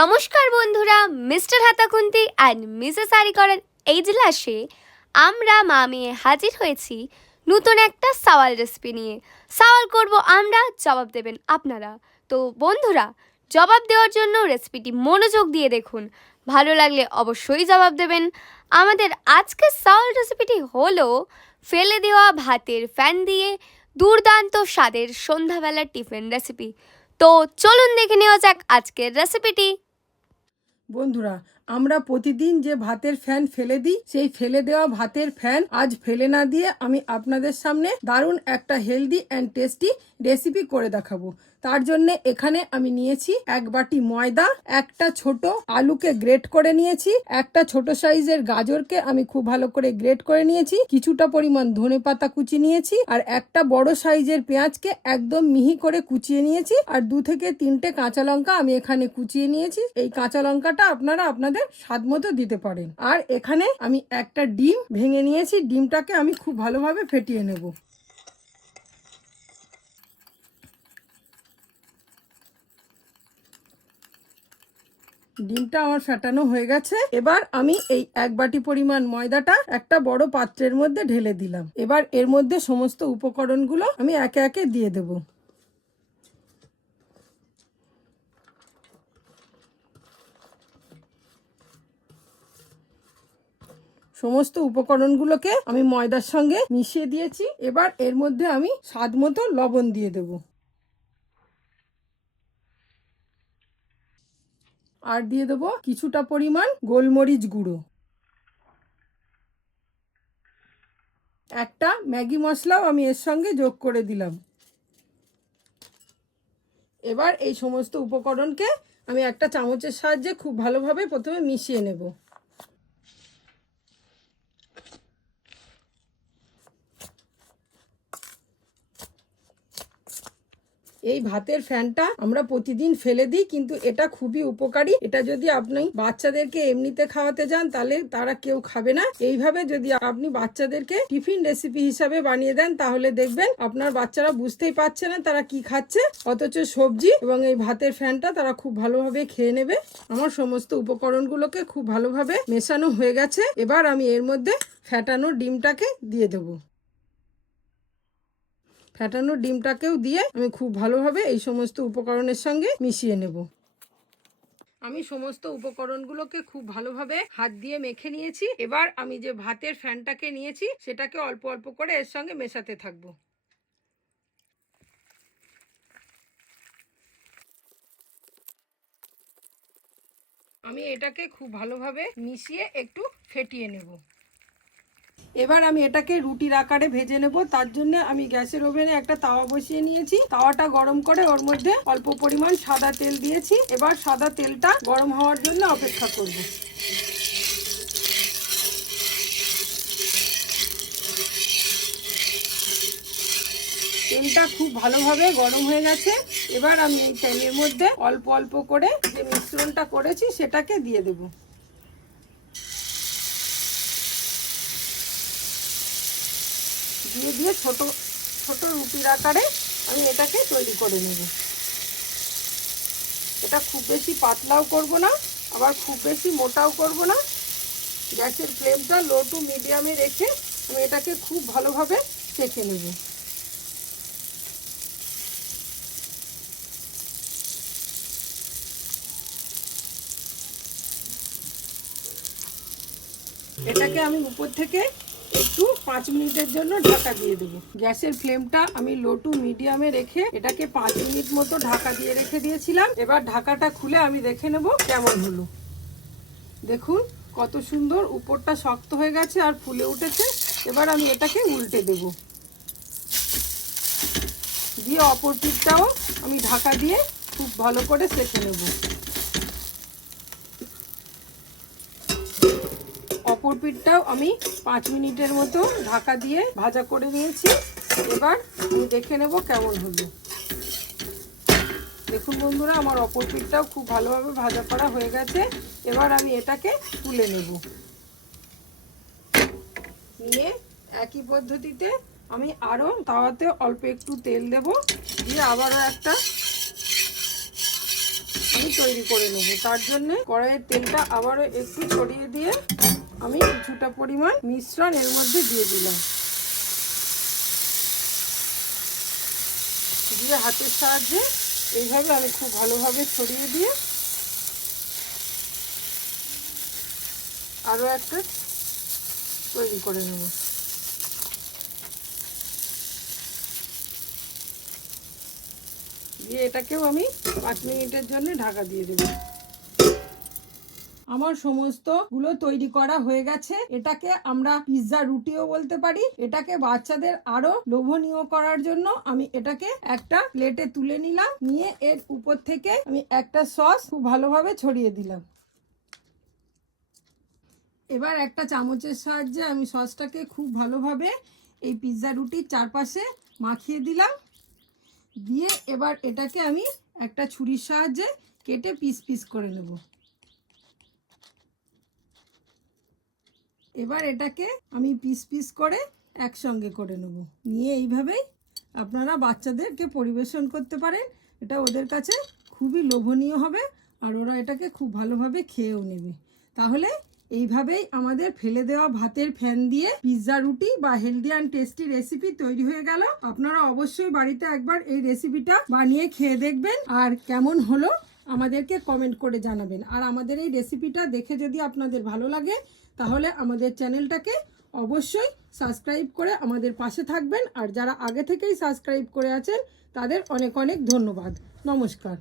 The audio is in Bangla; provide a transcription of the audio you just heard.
নমস্কার বন্ধুরা, মিস্টার হাতাকুন্তি অ্যান্ড মিসেস আরিকরের এই জেলাসে আমরা মা মেয়ে হাজির হয়েছি নতুন একটা সওয়াল রেসিপি নিয়ে। সওয়াল করব আমরা, জবাব দেবেন আপনারা। তো বন্ধুরা, জবাব দেওয়ার জন্য রেসিপিটি মনোযোগ দিয়ে দেখুন। ভালো লাগলে অবশ্যই জবাব দেবেন। আমাদের আজকের সওয়াল রেসিপিটি হলো ফেলে দেওয়া ভাতের ফ্যান দিয়ে দুর্দান্ত স্বাদের সন্ধ্যাবেলার টিফিন রেসিপি তো চলুন দেখে নেওয়া যাক আজকের রেসিপিটি বন্ধুরা আমরা প্রতিদিন যে ভাতের ফ্যান ফেলে দিই, সেই ফেলে দেওয়া ভাতের ফ্যান আজ ফেলে না দিয়ে আমি আপনাদের সামনে দারুণ একটা হেলদি অ্যান্ড টেস্টি রেসিপি করে দেখাবো। তার জন্য এখানে আমি নিয়েছি এক বাটি ময়দা, একটা ছোট আলুকে গ্রেট করে নিয়েছি, একটা ছোট সাইজের গাজরকে আমি খুব ভালো করে গ্রেট করে নিয়েছি, কিছুটা পরিমাণ ধনে পাতা কুচি নিয়েছি আর একটা বড় সাইজের পেঁয়াজকে একদম মিহি করে কুচিয়ে নিয়েছি আর দু থেকে তিনটে কাঁচা লঙ্কা আমি এখানে কুচিয়ে নিয়েছি। এই কাঁচা লঙ্কাটা আপনারা আপনাদের স্বাদ মতো দিতে পারেন। আর এখানে আমি একটা ডিম ভেঙে নিয়েছি। ডিমটাকে আমি খুব ভালোভাবে ফেটিয়ে নেব। ডিমটা আমার ফেটানো হয়ে গেছে। এবার আমি এই এক বাটি পরিমাণ ময়দাটা একটা বড় পাত্রের মধ্যে ঢেলে দিলাম। এবার এর মধ্যে সমস্ত উপকরণগুলো আমি একে একে দিয়ে দেব। সমস্ত উপকরণগুলোকে আমি ময়দার সঙ্গে মিশিয়ে দিয়েছি। এবার এর মধ্যে আমি স্বাদ মতো লবণ দিয়ে দেবো। আর দিয়ে দেবো কিছুটা পরিমাণ গোলমরিচ গুঁড়ো। একটা ম্যাগি মশলাও আমি এর সঙ্গে যোগ করে দিলাম। এবার এই সমস্ত উপকরণকে আমি একটা চামচের সাহায্যে খুব ভালোভাবে প্রথমে মিশিয়ে নেব। এই ভাতের ফ্যানটা আমরা প্রতিদিন ফেলে দিই, কিন্তু এটা খুবই উপকারী। এটা যদি আপনি বাচ্চাদেরকে এমনিতে খাওয়াতে যান, তাহলে তারা কেউ খাবে না। এইভাবে যদি আপনি বাচ্চাদেরকে টিফিন রেসিপি হিসাবে বানিয়ে দেন, তাহলে দেখবেন আপনার বাচ্চারা বুঝতেই পারছে না তারা কি খাচ্ছে। অথচ সবজি এবং এই ভাতের ফ্যানটা তারা খুব ভালোভাবে খেয়ে নেবে। আমার সমস্ত উপকরণগুলোকে খুব ভালোভাবে মেশানো হয়ে গেছে। এবার আমি এর মধ্যে ফ্যাটানো ডিমটাকে দিয়ে দেবো। ফ্যাটানো ডিমটাকেও দিয়ে আমি খুব ভালোভাবে এই সমস্ত উপকরণের সঙ্গে মিশিয়ে নেব। আমি সমস্ত উপকরণগুলোকে খুব ভালোভাবে হাত দিয়ে মেখে নিয়েছি। এবার আমি যে ভাতের ফ্যানটাকে নিয়েছি, সেটাকে অল্প অল্প করে এর সঙ্গে মেশাতে থাকব। আমি এটাকে খুব ভালোভাবে মিশিয়ে একটু ফেটিয়ে নেব। এবার আমি এটাকে রুটির আকারে ভেজে নেব। তার জন্য আমি গ্যাসের ওভেনে একটা তাওয়া বসিয়ে নিয়েছি। তাওয়াটা গরম করে ওর মধ্যে অল্প পরিমাণ সাদা তেল দিয়েছি। এবার সাদা তেলটা গরম হওয়ার জন্য অপেক্ষা করব। তেলটা খুব ভালোভাবে গরম হয়ে গেছে। এবার আমি এই তেলের মধ্যে অল্প অল্প করে যে মিশ্রণটা করেছি, সেটাকে দিয়ে দেবো। দিয়ে দিয়ে ছোট ছোট রুটির আকারে আমি এটাকে তৈরি করে নেব। এটা খুব বেশি পাতলাও করব না, আবার খুব বেশি মোটাও করব না। গ্যাসের ফ্লেমটা লো টু মিডিয়ামে রেখে আমি এটাকে খুব ভালোভাবে সেঁকে নেব। এটাকে আমি উপর থেকে একটু পাঁচ মিনিটের জন্য ঢাকা দিয়ে দেবো। গ্যাসের ফ্লেমটা আমি লো টু মিডিয়ামে রেখে এটাকে পাঁচ মিনিট মতো ঢাকা দিয়ে রেখে দিয়েছিলাম। এবার ঢাকাটা খুলে আমি দেখে নেব কেমন হলো। দেখুন কত সুন্দর উপরটা শক্ত হয়ে গেছে আর ফুলে উঠেছে। এবার আমি এটাকে উল্টে দেব। দিয়ে অপর পিঠটাও আমি ঢাকা দিয়ে খুব ভালো করে সেঁকে নেব। অপর পিঠটাও আমি পাঁচ মিনিটের মতো ঢাকা দিয়ে ভাজা করে নিয়েছি। এবার আমি দেখে নেব কেমন হলো। দেখুন বন্ধুরা, আমার অপর পিঠটাও খুব ভালোভাবে ভাজা করা হয়ে গেছে। এবার আমি এটাকে তুলে নেব। নিয়ে একই পদ্ধতিতে আমি আরও তাওয়াতে অল্প একটু তেল দেব, দিয়ে আবারও একটা আমি তৈরি করে নেব। তার জন্য কড়াইয়ের তেলটা আবারও একটু ছড়িয়ে দিয়ে আমি কিছুটা পরিমাণ মিশ্রণ এর মধ্যে দিয়ে দিলাম। দিয়ে হাতের সাহায্যে এইভাবে আমি খুব ভালোভাবে ছড়িয়ে দিয়ে আরও একটা তৈরি করে নেব। দিয়ে এটাকেও আমি পাঁচ মিনিটের জন্য ঢাকা দিয়ে দেবো। আমার সমস্তগুলো তৈরি করা হয়ে গেছে। এটাকে আমরা পিৎজা রুটিও বলতে পারি। এটাকে বাচ্চাদের আরও লোভনীয় করার জন্য আমি এটাকে একটা প্লেটে তুলে নিলাম। নিয়ে এর উপর থেকে আমি একটা সস খুব ভালোভাবে ছড়িয়ে দিলাম। এবার একটা চামচের সাহায্যে আমি সসটাকে খুব ভালোভাবে এই পিৎজা রুটির চারপাশে মাখিয়ে দিলাম। দিয়ে এবার এটাকে আমি একটা ছুরির সাহায্যে কেটে পিস পিস করে নেব। এবার এটাকে আমি পিস পিস করে একসঙ্গে করে নেব। নিয়ে এইভাবেই আপনারা বাচ্চাদেরকে পরিবেশন করতে পারেন। এটা ওদের কাছে খুবই লোভনীয় হবে আর ওরা এটাকে খুব ভালোভাবে খেয়েও নেবে। তাহলে এইভাবেই আমাদের ফেলে দেওয়া ভাতের ফ্যান দিয়ে পিৎজা রুটি বা হেলদি অ্যান্ড টেস্টি রেসিপি তৈরি হয়ে গেল। আপনারা অবশ্যই বাড়িতে একবার এই রেসিপিটা বানিয়ে খেয়ে দেখবেন আর কেমন হলো আমাদেরকে কমেন্ট করে জানাবেন। আর আমাদের এই রেসিপিটা দেখে যদি আপনাদের ভালো লাগে, তাহলে আমাদের চ্যানেলটাকে অবশ্যই সাবস্ক্রাইব করে আমাদের পাশে থাকবেন। আর যারা আগে থেকেই সাবস্ক্রাইব করে আছেন, তাদের অনেক অনেক ধন্যবাদ। নমস্কার।